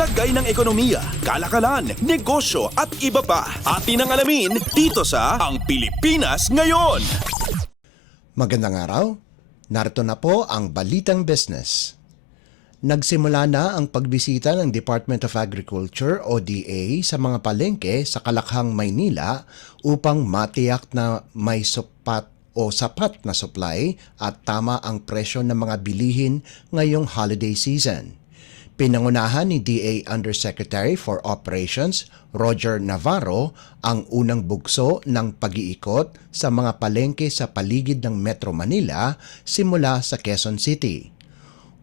Lagay ng ekonomiya, kalakalan, negosyo at iba pa. Atin ang alamin dito sa Ang Pilipinas Ngayon. Magandang araw. Narito na po ang Balitang Business. Nagsimula na ang pagbisita ng Department of Agriculture o DA sa mga palengke sa Kalakhang, Maynila upang matiyak na may sapat na supply at tama ang presyo ng mga bilihin ngayong holiday season. Pinangunahan ni DA Undersecretary for Operations Roger Navarro ang unang bugso ng pag-iikot sa mga palengke sa paligid ng Metro Manila simula sa Quezon City.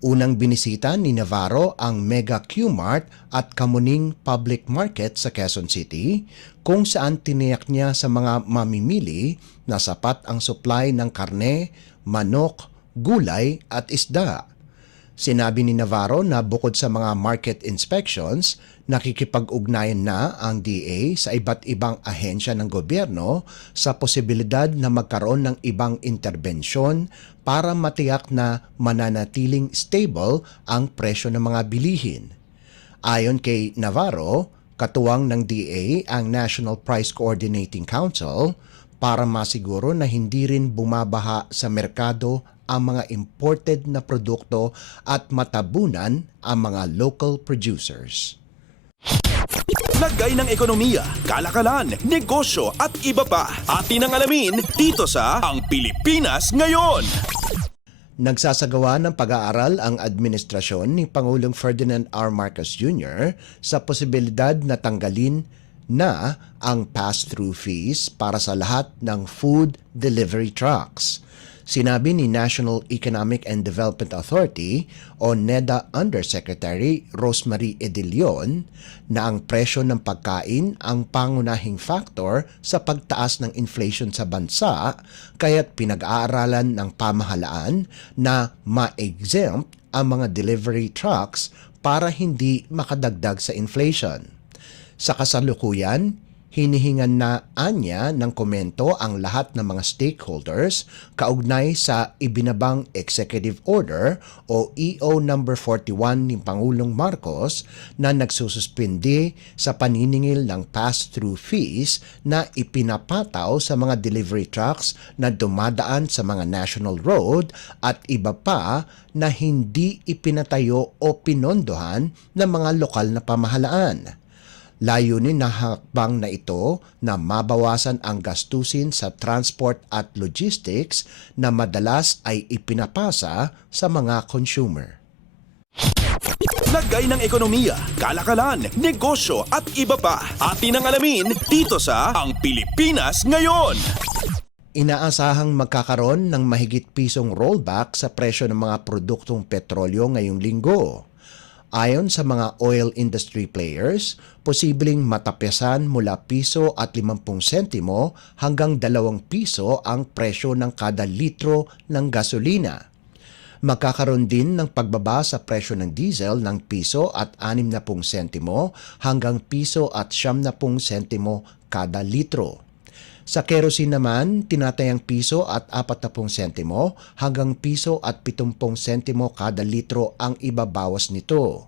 Unang binisita ni Navarro ang Mega Q-Mart at Kamuning Public Market sa Quezon City kung saan tiniyak niya sa mga mamimili na sapat ang supply ng karne, manok, gulay at isda. Sinabi ni Navarro na bukod sa mga market inspections, nakikipag-ugnayan na ang DA sa iba't ibang ahensya ng gobyerno sa posibilidad na magkaroon ng ibang interbensyon para matiyak na mananatiling stable ang presyo ng mga bilihin. Ayon kay Navarro, katuwang ng DA ang National Price Coordinating Council para masiguro na hindi rin bumabaha sa merkado ang mga imported na produkto at matabunan ang mga local producers. Lagay ng ekonomiya, kalakalan, negosyo at iba pa. Atin ang alamin dito sa Ang Pilipinas Ngayon. Nagsasagawa ng pag-aaral ang administrasyon ni Pangulong Ferdinand R. Marcos Jr. sa posibilidad na tanggalin na ang pass-through fees para sa lahat ng food delivery trucks. Sinabi ni National Economic and Development Authority o NEDA Undersecretary Rosemary Edilion na ang presyo ng pagkain ang pangunahing factor sa pagtaas ng inflation sa bansa, kaya't pinag-aaralan ng pamahalaan na ma-exempt ang mga delivery trucks para hindi makadagdag sa inflation. Sa kasalukuyan, hinihingan na anya ng komento ang lahat ng mga stakeholders kaugnay sa ibinabang Executive Order o EO No. 41 ni Pangulong Marcos na nagsususpindi sa paniningil ng pass-through fees na ipinapataw sa mga delivery trucks na dumadaan sa mga national road at iba pa na hindi ipinatayo o pinondohan ng mga lokal na pamahalaan. Layunin na hakbang na ito na mabawasan ang gastusin sa transport at logistics na madalas ay ipinapasa sa mga consumer. Lagay ng ekonomiya, kalakalan, negosyo at iba pa. Atin ang alamin dito sa Ang Pilipinas Ngayon. Inaasahang magkakaroon ng mahigit pisong rollback sa presyo ng mga produktong petrolyo ngayong linggo. Ayon sa mga oil industry players, posibleng matapesan mula piso at 50 sentimo hanggang 2 piso ang presyo ng kada litro ng gasolina. Magkakaroon din ng pagbaba sa presyo ng diesel ng piso at 60 sentimo hanggang piso at 70 sentimo kada litro. Sa kerosene naman, tinatayang piso at 40 sentimo hanggang piso at 70 sentimo kada litro ang ibabawas nito.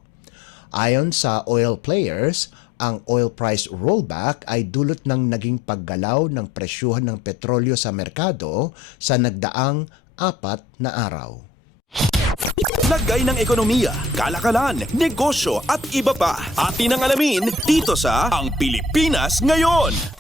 Ayon sa oil players, ang oil price rollback ay dulot ng naging paggalaw ng presyuhan ng petrolyo sa merkado sa nagdaang 4 na araw. Lagay ng ekonomiya, kalakalan, negosyo at iba pa. Atin ang alamin dito sa Ang Pilipinas Ngayon.